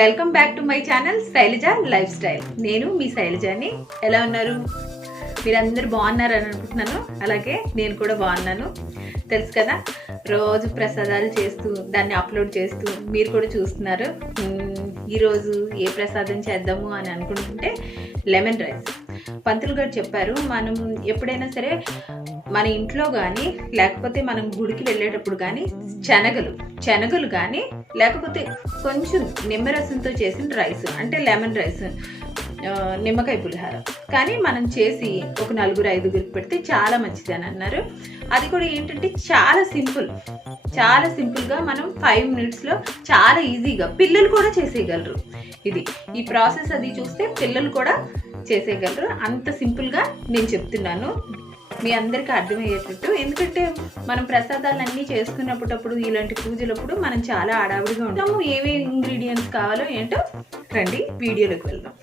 Welcome back to my channel Shailaja life style. నేను మీ శైలజని. ఎలా ఉన్నారు? మీరందరూ బాగున్నారని అనుకుంటున్నాను. అలాగే నేను కూడా బాగున్నాను. తెలుసు కదా, రోజు ప్రసాదాలు చేస్తూ దాన్ని అప్లోడ్ చేస్తూ మీరు కూడా చూస్తున్నారు. ఈరోజు ఏ ప్రసాదం చేద్దాము అని అనుకుంటుంటే లెమన్ రైస్. పంతులు గారు చెప్పారు, మనం ఎప్పుడైనా సరే మన ఇంట్లో కానీ లేకపోతే మనం గుడికి వెళ్ళేటప్పుడు కానీ శనగలు కానీ లేకపోతే కొంచెం నిమ్మరసంతో చేసిన రైస్ అంటే లెమన్ రైస్, నిమ్మకాయ పులిహార కానీ మనం చేసి ఒక 4-5 పెడితే చాలా మంచిది అని అన్నారు. అది కూడా ఏంటంటే చాలా సింపుల్గా మనం 5 minutesలో చాలా ఈజీగా పిల్లలు కూడా చేసేయగలరు. ఈ ప్రాసెస్ అది చూస్తే పిల్లలు కూడా చేసేయగలరు. అంత సింపుల్గా నేను చెప్తున్నాను, మీ అందరికీ అర్థమయ్యేటట్టు. ఎందుకంటే మనం ప్రసాదాలన్నీ చేసుకున్నప్పుడు ఇలాంటి పూజలప్పుడు మనం చాలా హడావుడిగా ఉంటాము. ఏవే ఇంగ్రీడియంట్స్ కావాలో ఏంటో రండి వీడియోలోకి వెళ్దాం.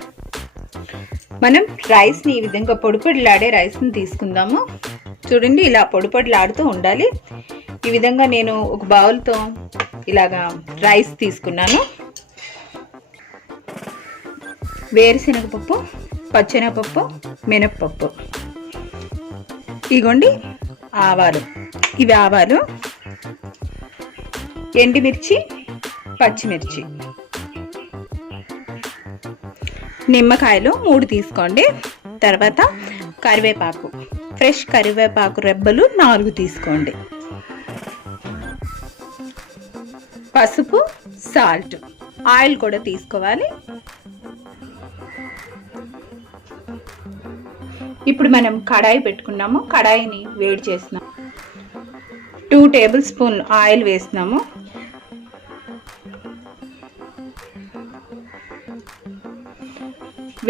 మనం రైస్ని ఈ విధంగా పొడిలాడే రైస్ని తీసుకుందాము. చూడండి, ఇలా పొడిలాడుతూ ఉండాలి. ఈ విధంగా నేను ఒక బౌల్తో ఇలాగా రైస్ తీసుకున్నాను. వేరుశనగపప్పు, పచ్చెనగపప్పు, మినప్పప్పు, ఇగోండి ఆవాలు, ఇవి ఆవాలు, ఎండుమిర్చి, పచ్చిమిర్చి, నిమ్మకాయలు 3 తీసుకోండి. తర్వాత కరివేపాకు, ఫ్రెష్ కరివేపాకు రెబ్బలు 4 తీసుకోండి. పసుపు, సాల్ట్, ఆయిల్ కూడా తీసుకోవాలి. ఇప్పుడు మనం కడాయి పెట్టుకున్నాము. కడాయిని వేడి చేస్తున్నాం. 2 tablespoon ఆయిల్ వేస్తున్నాము.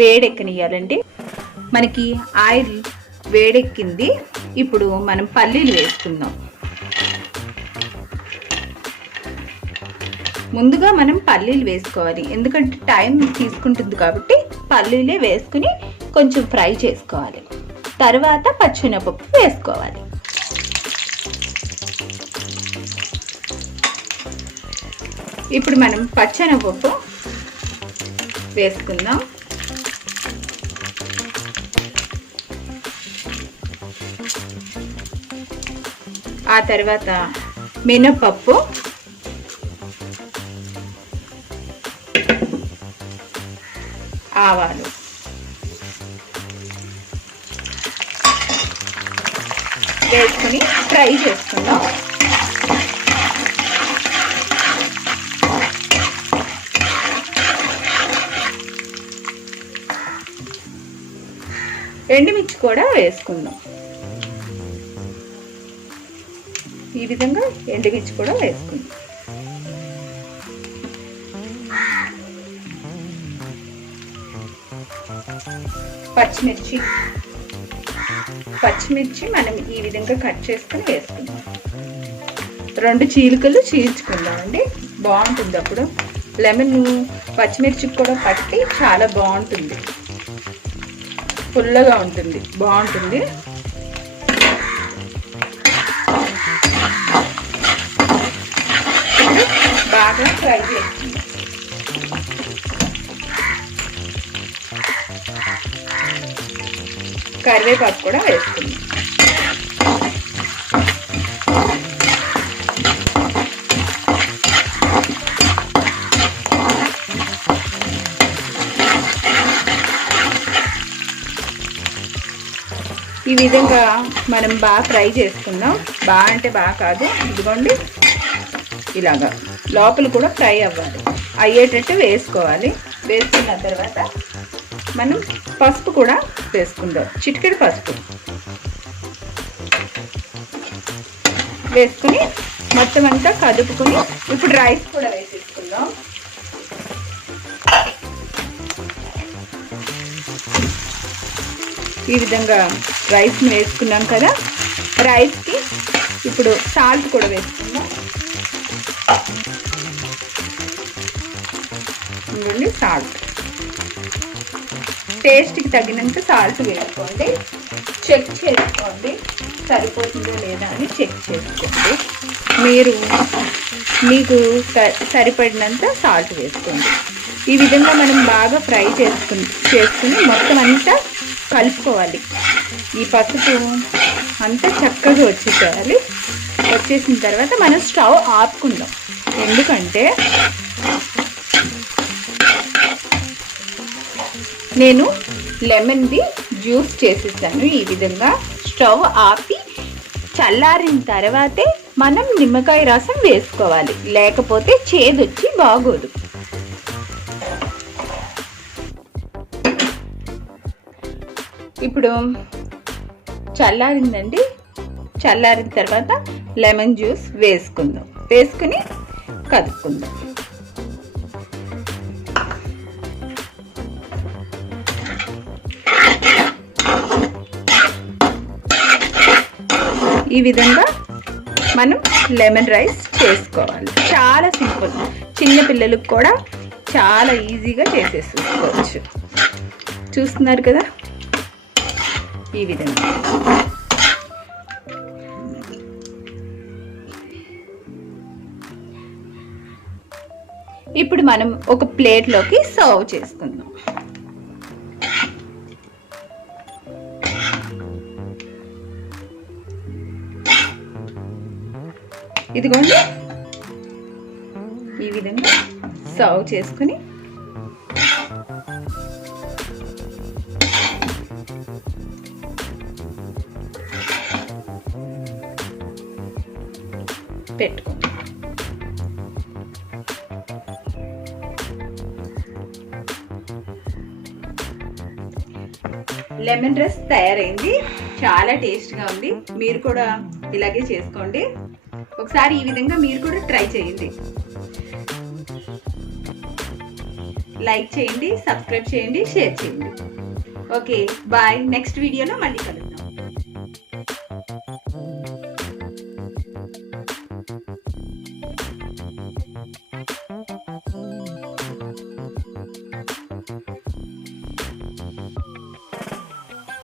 వేడెక్కనియాలండి. మనకి ఆయిల్ వేడెక్కింది. ఇప్పుడు మనం పల్లీలు వేసుకుందాం. ముందుగా మనం పల్లీలు వేసుకోవాలి, ఎందుకంటే టైం తీసుకుంటుంది కాబట్టి పల్లీలే వేసుకుని కొంచెం ఫ్రై చేసుకోవాలి. తర్వాత పచ్చెనగపప్పు వేసుకోవాలి. ఇప్పుడు మనం పచ్చెనగపప్పు వేసుకుందాం. ఆ తర్వాత మినప్పప్పు, ఆవాలు, వేసుకొని ఫ్రై చేసుకుందాం. ఎండుమిర్చి కూడా వేసుకుందాం. ఈ విధంగా ఎండుమిర్చి కూడా వేసుకుందాం. పచ్చిమిర్చి మనం ఈ విధంగా కట్ చేసుకుని వేసుకుందాం. 2 చీలికలు చీల్చుకుందాం అండి, బాగుంటుంది. అప్పుడు లెమన్ పచ్చిమిర్చికి కూడా పట్టి చాలా బాగుంటుంది, పుల్లగా ఉంటుంది, బాగుంటుంది. బాగా ఫ్రై చేస్తుంది. కరివేపాకు కూడా వేస్తుంది. ఈ విధంగా మనం బాగా ఫ్రై చేసుకుందాం. బాగా అంటే బాగా కాదు, ఇదిగోండి ఇలాగా లోపల కూడా ఫ్రై అయ్యేటట్టు వేసుకోవాలి. వేసుకున్న తర్వాత మనం పసుపు కూడా వేసుకుందాం. చిటికెడు పసుపు వేసుకుని మొత్తం అంతా కదుపుకుని ఇప్పుడు రైస్ కూడా వేసేసుకుందాం. ఈ విధంగా రైస్ని వేసుకున్నాం కదా. రైస్కి ఇప్పుడు సాల్ట్ కూడా వేసుకుందాం. ఇవ్వండి సాల్ట్, టేస్ట్కి తగినంత సాల్ట్ వేసుకోండి. చెక్ చేసుకోండి సరిపోతుందో లేదా అని చెక్ చేసుకోండి. మీకు సరిపడినంత సాల్ట్ వేసుకోండి. ఈ విధంగా మనం బాగా ఫ్రై చేసుకుని మొత్తం అంతా కలుపుకోవాలి. ఈ పసుపు అంతా చక్కగా వచ్చేసేయాలి. వచ్చేసిన తర్వాత మనం స్టవ్ ఆపుకుందాం. ఎందుకంటే నేను లెమన్ది జ్యూస్ చేసేసాను. ఈ విధంగా స్టవ్ ఆపి చల్లారిన తర్వాతే మనం నిమ్మకాయ రసం వేసుకోవాలి, లేకపోతే చేదొచ్చి బాగోదు. ఇప్పుడు చల్లారిందండి. చల్లారిన తర్వాత లెమన్ జ్యూస్ వేసుకుందాం. వేసుకుని కదుపుకుందాం. ఈ విధంగా మనం లెమన్ రైస్ చేసుకోవాలి. చాలా సింపుల్, చిన్న పిల్లలకు కూడా చాలా ఈజీగా చేసేసుకోవచ్చు. చూస్తున్నారు కదా, ఈ విధంగా. ఇప్పుడు మనం ఒక ప్లేట్లోకి సర్వ్ చేసుకుందాం. ఇదిగోండి, ఈ విధంగా సర్వ్ చేసుకుని పెట్టుకోండి. లెమన్ రైస్ తయారైంది. చాలా టేస్ట్గా ఉంది. మీరు కూడా ఇలాగే చేసుకోండి. ఒకసారి ఈ విధంగా మీరు కూడా ట్రై చేయండి. లైక్ చేయండి, సబ్స్క్రైబ్ చేయండి, షేర్ చేయండి. Okay, bye. నెక్స్ట్ వీడియోలో మళ్ళీ కలుద్దాం.